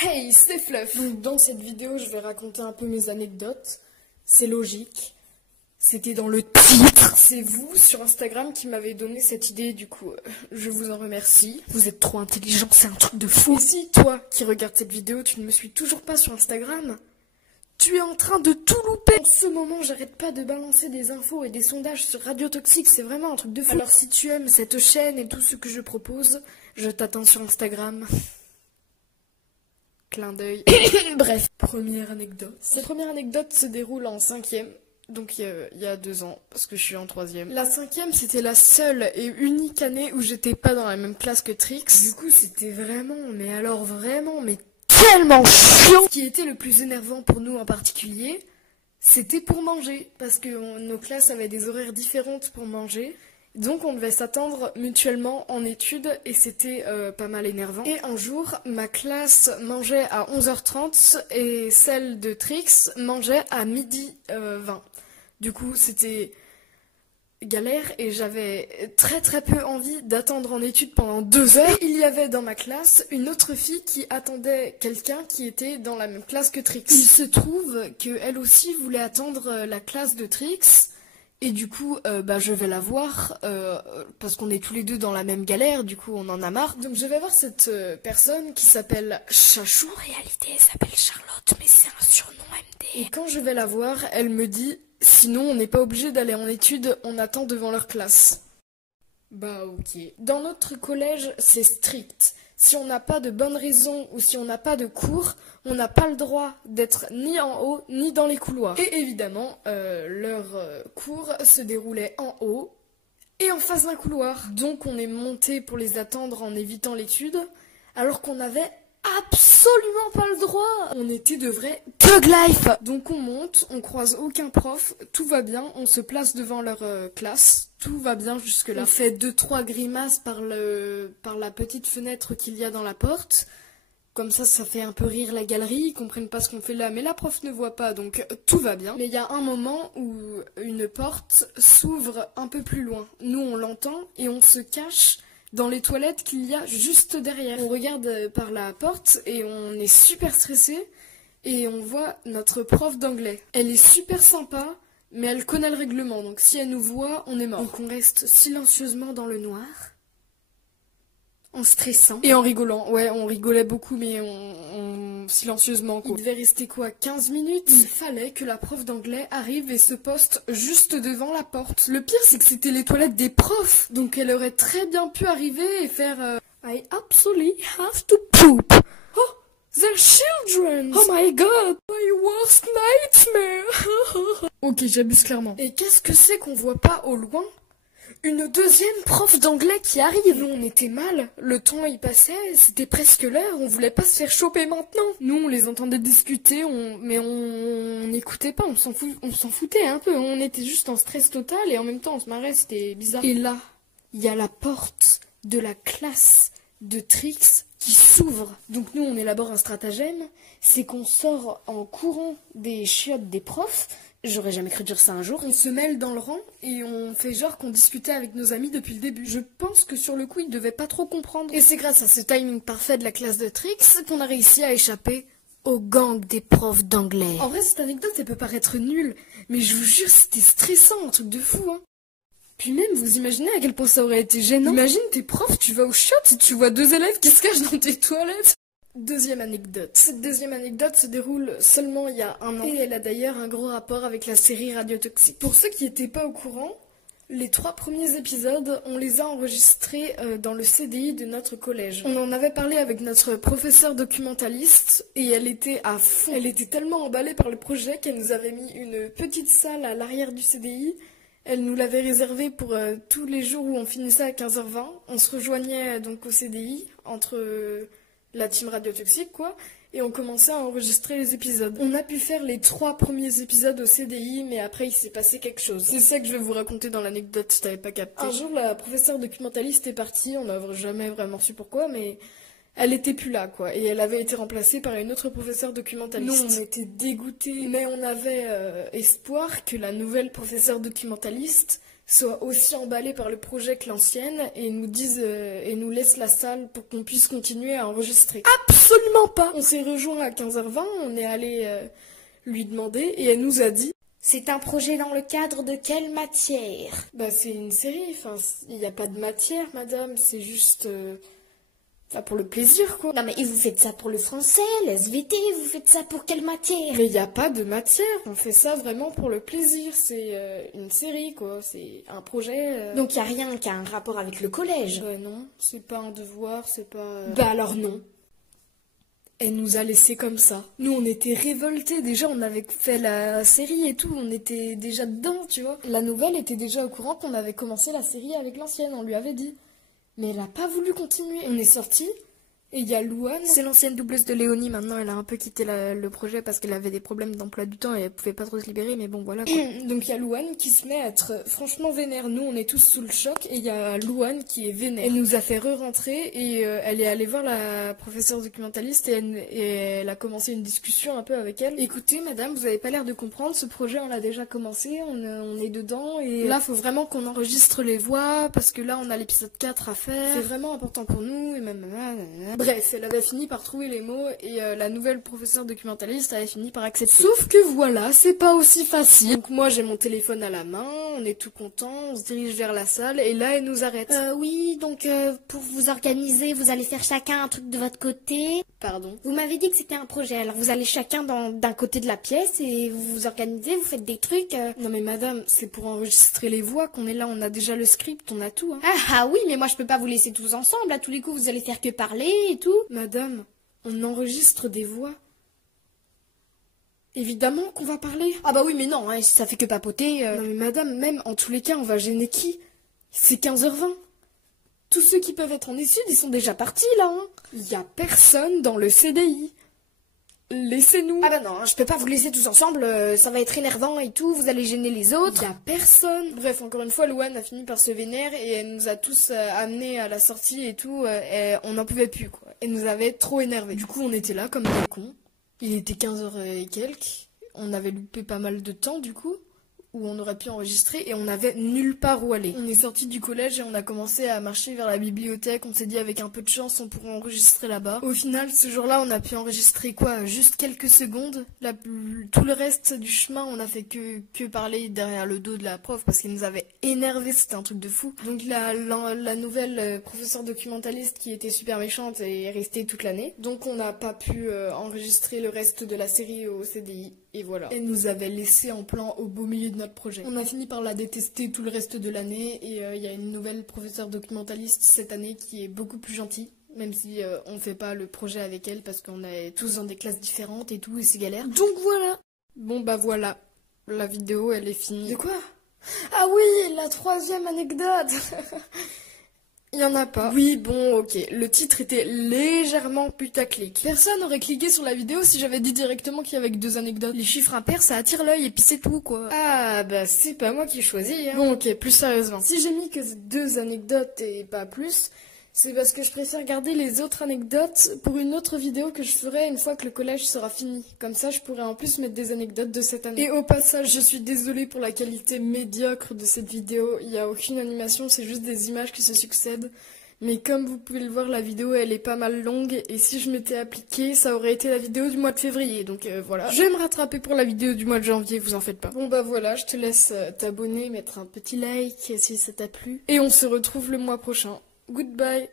Hey, c'est Fluff. Donc dans cette vidéo, je vais raconter un peu mes anecdotes. C'est logique. C'était dans le titre. C'est vous sur Instagram qui m'avez donné cette idée, du coup, je vous en remercie. Vous êtes trop intelligent, c'est un truc de fou. Et si toi qui regardes cette vidéo, tu ne me suis toujours pas sur Instagram, tu es en train de tout louper. En ce moment, j'arrête pas de balancer des infos et des sondages sur Radio Toxique, c'est vraiment un truc de fou. Alors si tu aimes cette chaîne et tout ce que je propose, je t'attends sur Instagram. Clin d'œil. Bref, première anecdote. Cette première anecdote se déroule en 5e, donc il y a 2 ans, parce que je suis en 3e. La 5e, c'était la seule et unique année où j'étais pas dans la même classe que Trix. Du coup, c'était vraiment, mais alors vraiment, mais tellement chiant. Ce qui était le plus énervant pour nous en particulier, c'était pour manger, parce que nos classes avaient des horaires différentes pour manger. Donc on devait s'attendre mutuellement en études et c'était pas mal énervant. Et un jour, ma classe mangeait à 11h30 et celle de Trix mangeait à 12h20. Du coup, c'était galère et j'avais très peu envie d'attendre en études pendant 2 heures. Et il y avait dans ma classe une autre fille qui attendait quelqu'un qui était dans la même classe que Trix. Il se trouve qu'elle aussi voulait attendre la classe de Trix. Et du coup, je vais la voir, parce qu'on est tous les deux dans la même galère, du coup on en a marre. Donc je vais voir cette personne qui s'appelle Chachou. En réalité elle s'appelle Charlotte, mais c'est un surnom MD. Et quand je vais la voir, elle me dit, sinon on n'est pas obligé d'aller en études, on attend devant leur classe. Bah ok. Dans notre collège, c'est strict. Si on n'a pas de bonnes raisons ou si on n'a pas de cours, on n'a pas le droit d'être ni en haut ni dans les couloirs. Et évidemment, leur cours se déroulait en haut et en face d'un couloir. Donc on est monté pour les attendre en évitant l'étude, alors qu'on n'avait absolument pas le droit. On était de vrais thug life. Donc on monte, on croise aucun prof, tout va bien, on se place devant leur classe, tout va bien jusque là. On fait 2-3 grimaces par la petite fenêtre qu'il y a dans la porte. Comme ça fait un peu rire la galerie, ils comprennent pas ce qu'on fait là, mais la prof ne voit pas, donc tout va bien. Mais il y a un moment où une porte s'ouvre un peu plus loin. Nous on l'entend et on se cache dans les toilettes qu'il y a juste derrière. On regarde par la porte et on est super stressé et on voit notre prof d'anglais. Elle est super sympa, mais elle connaît le règlement, donc si elle nous voit, on est mort. Donc on reste silencieusement dans le noir, en stressant et en rigolant. Ouais, on rigolait beaucoup, mais silencieusement quoi. Il devait rester quoi, 15 minutes. Il fallait que la prof d'anglais arrive et se poste juste devant la porte. Le pire, c'est que c'était les toilettes des profs, donc elle aurait très bien pu arriver et faire I absolutely have to poop. Oh, they're children. Oh my god, my worst nightmare. Ok, j'abuse clairement. Et qu'est-ce que c'est qu'on voit pas au loin? Une deuxième prof d'anglais qui arrive. Nous, on était mal. Le temps, il passait. C'était presque l'heure. On voulait pas se faire choper maintenant. Nous, on les entendait discuter, mais on n'écoutait pas. On s'en foutait un peu. On était juste en stress total et en même temps, on se marrait. C'était bizarre. Et là, il y a la porte de la classe de Trix qui s'ouvre. Donc nous, on élabore un stratagème. C'est qu'on sort en courant des chiottes des profs. J'aurais jamais cru dire ça un jour. On se mêle dans le rang et on fait genre qu'on discutait avec nos amis depuis le début. Je pense que sur le coup, ils devaient pas trop comprendre. Et c'est grâce à ce timing parfait de la classe de Trix qu'on a réussi à échapper au gang des profs d'anglais. En vrai, cette anecdote, elle peut paraître nulle, mais je vous jure, c'était stressant, un truc de fou, hein. Puis même, vous imaginez à quel point ça aurait été gênant? Imagine, t'es prof, tu vas aux chiottes et tu vois 2 élèves qui se cachent dans tes toilettes. Deuxième anecdote. Cette deuxième anecdote se déroule seulement il y a 1 an. Et elle a d'ailleurs un gros rapport avec la série Radio Toxique. Pour ceux qui n'étaient pas au courant, les 3 premiers épisodes, on les a enregistrés dans le CDI de notre collège. On en avait parlé avec notre professeure documentaliste et elle était à fond. Elle était tellement emballée par le projet qu'elle nous avait mis une petite salle à l'arrière du CDI. Elle nous l'avait réservée pour tous les jours où on finissait à 15h20. On se rejoignait donc au CDI entre la team Radio Toxique, quoi, et on commençait à enregistrer les épisodes. On a pu faire les 3 premiers épisodes au CDI, mais après il s'est passé quelque chose. C'est ça que je vais vous raconter dans l'anecdote si t'avais pas capté. Un jour, la professeure documentaliste est partie, on n'a jamais vraiment su pourquoi, mais elle était plus là, quoi, et elle avait été remplacée par une autre professeure documentaliste. Nous, on était dégoûtés, mais on avait espoir que la nouvelle professeure documentaliste soit aussi emballée par le projet que l'ancienne et nous dise et nous laisse la salle pour qu'on puisse continuer à enregistrer. Absolument pas. On s'est rejoint à 15h20, on est allé lui demander et elle nous a dit: c'est un projet dans le cadre de quelle matière? bah c'est une série, enfin il n'y a pas de matière madame, c'est juste pour le plaisir quoi. Non mais vous faites ça pour le français, l'SVT, vous faites ça pour quelle matière? Mais il n'y a pas de matière, on fait ça vraiment pour le plaisir, c'est une série quoi, c'est un projet. Donc il n'y a rien qui a un rapport avec le collège? Non, c'est pas un devoir, c'est pas... Bah alors non. Elle nous a laissé comme ça. Nous, on était révoltés. Déjà, on avait fait la série et tout. On était déjà dedans, tu vois. La nouvelle était déjà au courant qu'on avait commencé la série avec l'ancienne. On lui avait dit. Mais elle a pas voulu continuer. On est sortis. Et il y a Louane. C'est l'ancienne doubleuse de Léonie. Maintenant, elle a un peu quitté le projet parce qu'elle avait des problèmes d'emploi du temps et elle pouvait pas trop se libérer. Mais bon, voilà quoi. Donc, il y a Louane qui se met à être franchement vénère. Nous, on est tous sous le choc. Et il y a Louane qui est vénère. Elle nous a fait re-rentrer et elle est allée voir la professeure documentaliste et elle a commencé une discussion un peu avec elle. Écoutez, madame, vous avez pas l'air de comprendre. Ce projet, on l'a déjà commencé. On est dedans. Et là, faut vraiment qu'on enregistre les voix parce que là, on a l'épisode 4 à faire. C'est vraiment important pour nous. Et même... Bref, elle avait fini par trouver les mots et la nouvelle professeure documentaliste avait fini par accepter. Sauf que voilà, c'est pas aussi facile. Donc moi j'ai mon téléphone à la main, on est tout content, on se dirige vers la salle et là elle nous arrête. Oui, donc pour vous organiser, vous allez faire chacun un truc de votre côté. Pardon. Vous m'avez dit que c'était un projet, alors vous allez chacun d'un côté de la pièce et vous vous organisez, vous faites des trucs. Non mais madame, c'est pour enregistrer les voix qu'on est là, on a déjà le script, on a tout. Hein. Ah oui, mais moi je peux pas vous laisser tous ensemble, à tous les coups vous allez faire que parler et tout. Madame, on enregistre des voix. Évidemment qu'on va parler. Ah bah oui, mais non, hein, ça fait que papoter. Non mais madame, même en tous les cas, on va gêner qui? C'est 15h20. Tous ceux qui peuvent être en études, ils sont déjà partis là. Hein. Y a personne dans le CDI. Laissez-nous. Ah bah non, je peux pas vous laisser tous ensemble, ça va être énervant et tout, vous allez gêner les autres. Y a personne. Bref, encore une fois, Louane a fini par se vénère et elle nous a tous amenés à la sortie et tout, et on n'en pouvait plus quoi. Elle nous avait trop énervés. Du coup, on était là comme des cons. Il était 15h et quelques. On avait loupé pas mal de temps du coup, où on aurait pu enregistrer et on n'avait nulle part où aller. On est sorti du collège et on a commencé à marcher vers la bibliothèque. On s'est dit avec un peu de chance on pourrait enregistrer là-bas. Au final ce jour-là on a pu enregistrer quoi, juste quelques secondes. Tout le reste du chemin on a fait que parler derrière le dos de la prof parce qu'elle nous avait énervé, c'était un truc de fou. Donc la nouvelle professeure documentaliste qui était super méchante est restée toute l'année. Donc on n'a pas pu enregistrer le reste de la série au CDI. Et voilà. Elle nous avait laissé en plan au beau milieu de notre projet. On a fini par la détester tout le reste de l'année et il y a une nouvelle professeure documentaliste cette année qui est beaucoup plus gentille. Même si on fait pas le projet avec elle parce qu'on est tous dans des classes différentes et tout et c'est galère. Donc voilà. Bon bah voilà. La vidéo elle est finie. De quoi? Ah oui, la troisième anecdote. Il y en a pas. Oui, bon, ok. Le titre était légèrement putaclic. Personne n'aurait cliqué sur la vidéo si j'avais dit directement qu'il y avait que 2 anecdotes. Les chiffres impairs, ça attire l'œil et puis c'est tout, quoi. Ah, bah c'est pas moi qui choisis, hein. Bon, ok, plus sérieusement. Si j'ai mis que 2 anecdotes et pas plus, c'est parce que je préfère garder les autres anecdotes pour une autre vidéo que je ferai une fois que le collège sera fini. Comme ça, je pourrai en plus mettre des anecdotes de cette année. Et au passage, je suis désolée pour la qualité médiocre de cette vidéo. Il n'y a aucune animation, c'est juste des images qui se succèdent. Mais comme vous pouvez le voir, la vidéo, elle est pas mal longue. Et si je m'étais appliquée, ça aurait été la vidéo du mois de février. Donc voilà. Je vais me rattraper pour la vidéo du mois de janvier, vous en faites pas. Bon bah voilà, je te laisse t'abonner, mettre un petit like si ça t'a plu. Et on se retrouve le mois prochain. Goodbye.